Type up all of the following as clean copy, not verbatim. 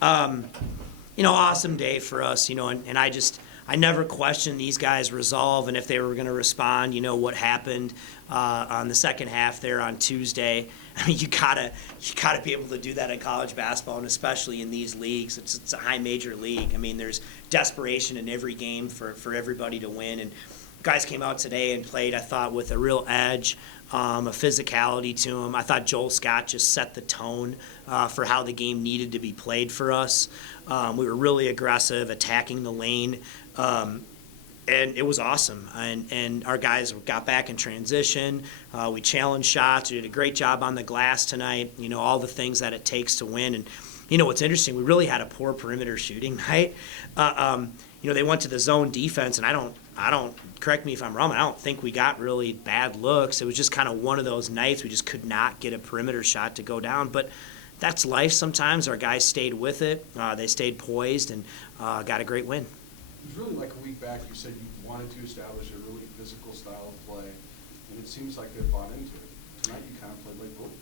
Awesome day for us, and I never questioned these guys' resolve and if they were going to respond, what happened on the second half there on Tuesday. I mean, you gotta be able to do that in college basketball, and especially in these leagues. It's a high major league. I mean, there's desperation in every game for everybody to win, and guys came out today and played, I thought, with a real edge, a physicality to them. I thought Joel Scott just set the tone for how the game needed to be played for us. We were really aggressive, attacking the lane, and it was awesome. And our guys got back in transition. We challenged shots. We did a great job on the glass tonight, all the things that it takes to win. And, what's interesting, we really had a poor perimeter shooting night. They went to the zone defense, and I don't, correct me if I'm wrong, I don't think we got really bad looks. It was just kind of one of those nights we just could not get a perimeter shot to go down. But that's life sometimes. Our guys stayed with it. They stayed poised and got a great win. It was really like a week back you said you wanted to establish a really physical style of play, and it seems like they bought into it. Tonight you kind of played like bullies.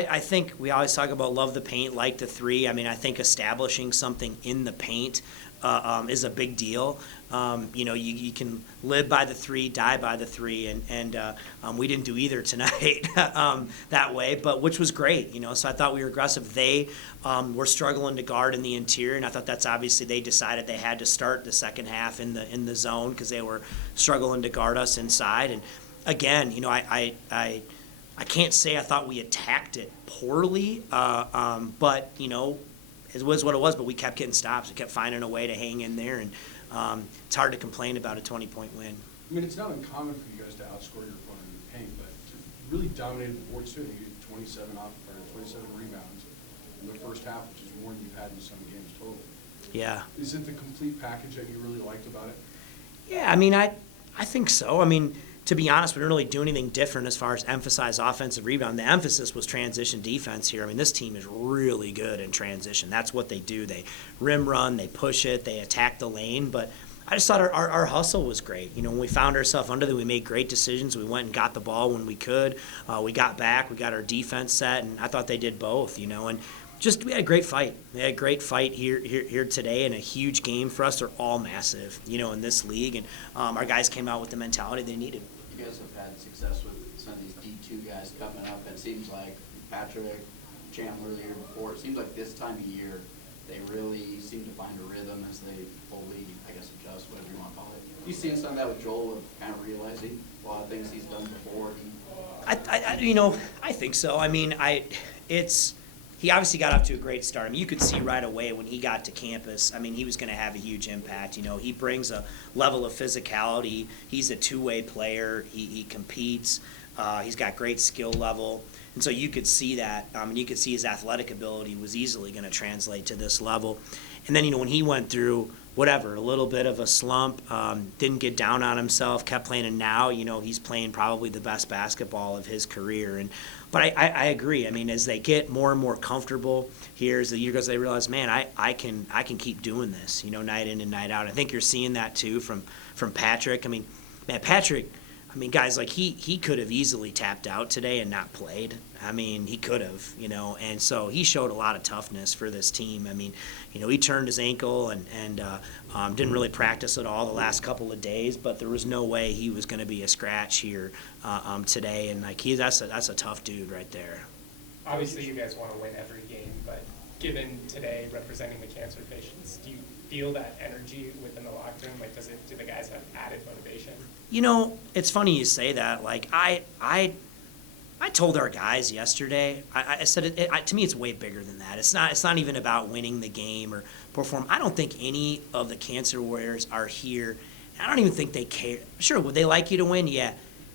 I think we always talk about love the paint, like the three. I mean, I think establishing something in the paint is a big deal. You can live by the three, die by the three, and we didn't do either tonight that way, but which was great. So I thought we were aggressive. They were struggling to guard in the interior, and I thought that's obviously they decided they had to start the second half in the zone because they were struggling to guard us inside. And again, I can't say I thought we attacked it poorly, but it was what it was. But we kept getting stops. We kept finding a way to hang in there, and it's hard to complain about a 20-point win. I mean, it's not uncommon for you guys to outscore your opponent in the paint, but to really dominate the boards too. You get 27 rebounds in the first half, which is more than you've had in some games total. Yeah. Is it the complete package that you really liked about it? Yeah, I mean, I think so. I mean, to be honest, we didn't really do anything different as far as emphasize offensive rebound. The emphasis was transition defense here. I mean, this team is really good in transition. That's what they do. They rim run, they push it, they attack the lane. But I just thought our hustle was great. When we found ourselves under them, we made great decisions. We went and got the ball when we could. We got back. We got our defense set, and I thought they did both, and just we had a great fight. We had a great fight here today, and a huge game for us. They're all massive, in this league, and our guys came out with the mentality they needed. You guys have had success with some of these D2 guys coming up. It seems like Patrick, Chandler the year before. It seems like this time of year they really seem to find a rhythm as they fully, adjust, whatever you want to call it. You seen some of that with Joel, of kind of realizing a lot of things he's done before? I think so. I mean, he obviously got off to a great start. I mean, you could see right away when he got to campus, I mean, he was going to have a huge impact. He brings a level of physicality. He's a two-way player. He competes. He's got great skill level. And so you could see that. And you could see his athletic ability was easily going to translate to this level. And then, when he went through a little bit of a slump, didn't get down on himself, kept playing, and now, he's playing probably the best basketball of his career. But I agree. I mean, as they get more and more comfortable here as the year goes, they realize, man, I can keep doing this, night in and night out. I think you're seeing that too from Patrick. I mean, man, Patrick, guys, like he could have easily tapped out today and not played. I mean, he could have, and so he showed a lot of toughness for this team. I mean, he turned his ankle and didn't really practice at all the last couple of days, but there was no way he was going to be a scratch here today, and that's a tough dude right there. Obviously, you guys want to win every game, but given today representing the cancer patients, do you feel that energy within the locker room? Like, do the guys have added motivation? It's funny you say that. Like, I told our guys yesterday, I said, to me, it's way bigger than that. It's not even about winning the game or perform. I don't think any of the Cancer Warriors are here. I don't even think they care. Sure, would they like you to win? Yeah.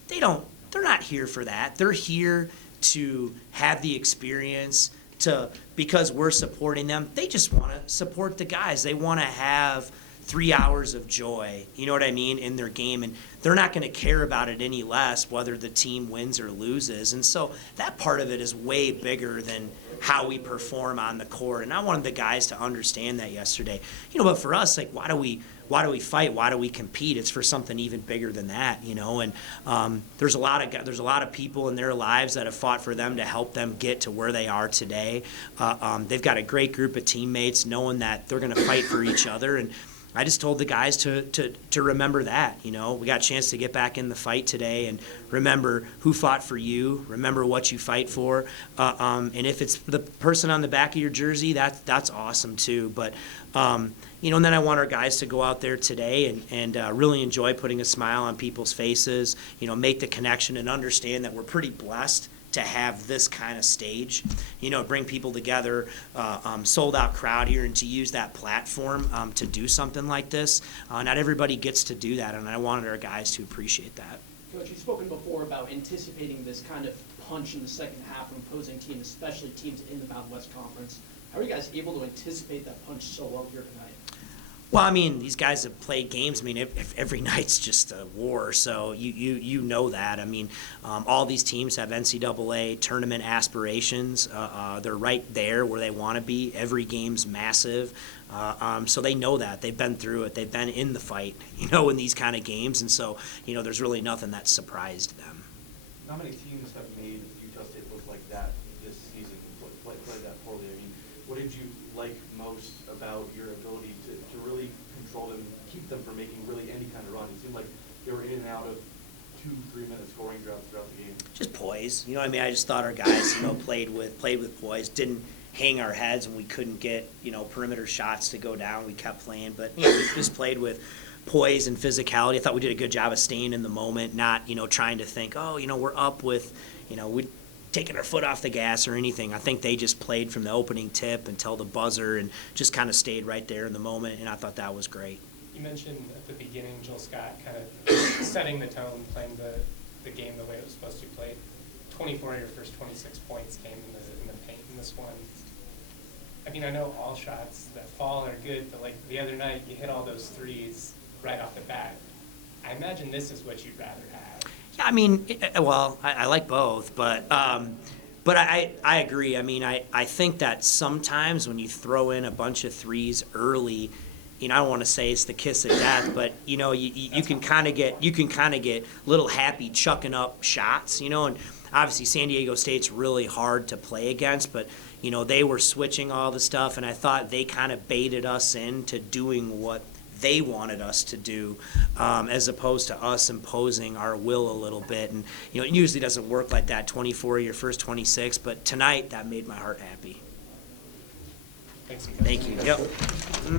They don't. They're not here for that. They're here to have the experience, because we're supporting them. They just want to support the guys. They want to have 3 hours of joy, you know what I mean, in their game, and they're not going to care about it any less whether the team wins or loses. And so that part of it is way bigger than how we perform on the court, and I wanted the guys to understand that yesterday. But for us, like, why do why do we fight? Why do we compete? It's for something even bigger than that, you know. And there's a lot of people in their lives that have fought for them to help them get to where they are today. They've got a great group of teammates, knowing that they're going to fight for each other. And I just told the guys to remember that, you know. We got a chance to get back in the fight today and remember who fought for you, remember what you fight for. And if it's the person on the back of your jersey, that's awesome too. But, you know, and then I want our guys to go out there today and really enjoy putting a smile on people's faces, you know, make the connection and understand that we're pretty blessed to have this kind of stage, you know, bring people together, sold out crowd here, and to use that platform to do something like this. Not everybody gets to do that, and I wanted our guys to appreciate that. Coach, you've spoken before about anticipating this kind of punch in the second half from opposing teams, especially teams in the Mountain West Conference. How are you guys able to anticipate that punch so well here tonight? Well, I mean, these guys have played games. I mean, if every night's just a war, so you know that. I mean, all these teams have NCAA tournament aspirations. They're right there where they want to be. Every game's massive, so they know that. They've been through it. They've been in the fight, you know, in these kind of games, and so, you know, there's really nothing that surprised them. How many teams have made Utah State look like that this season, play that poorly? I mean, what did you like most about your ability to really control them, keep them from making really any kind of run? It seemed like they were in and out of 2-3 minute scoring droughts throughout the game. Just poise. You know what I mean? I just thought our guys, you know, played with poise, didn't hang our heads when we couldn't get, you know, perimeter shots to go down. We kept playing, but, you know, we just played with poise and physicality. I thought we did a good job of staying in the moment, not, you know, trying to think, oh, you know, we're up with, you know, we taking our foot off the gas or anything. I think they just played from the opening tip until the buzzer and just kind of stayed right there in the moment, and I thought that was great. You mentioned at the beginning, Joel Scott kind of setting the tone, playing the game the way it was supposed to be played. 24 of your first 26 points came in the paint in this one. I mean, I know all shots that fall are good, but like the other night, you hit all those threes right off the bat. I imagine this is what you'd rather have. Yeah, I mean, well, I like both, but I agree. I mean, I think that sometimes when you throw in a bunch of threes early, you know, I don't want to say it's the kiss of death, but you know, you can kind of get little happy chucking up shots, you know, and obviously San Diego State's really hard to play against, but you know, they were switching all the stuff, and I thought they kind of baited us into doing what they wanted us to do, as opposed to us imposing our will a little bit. And you know, it usually doesn't work like that, 24 your first 26, but tonight that made my heart happy. Thanks, Thank you. Yep.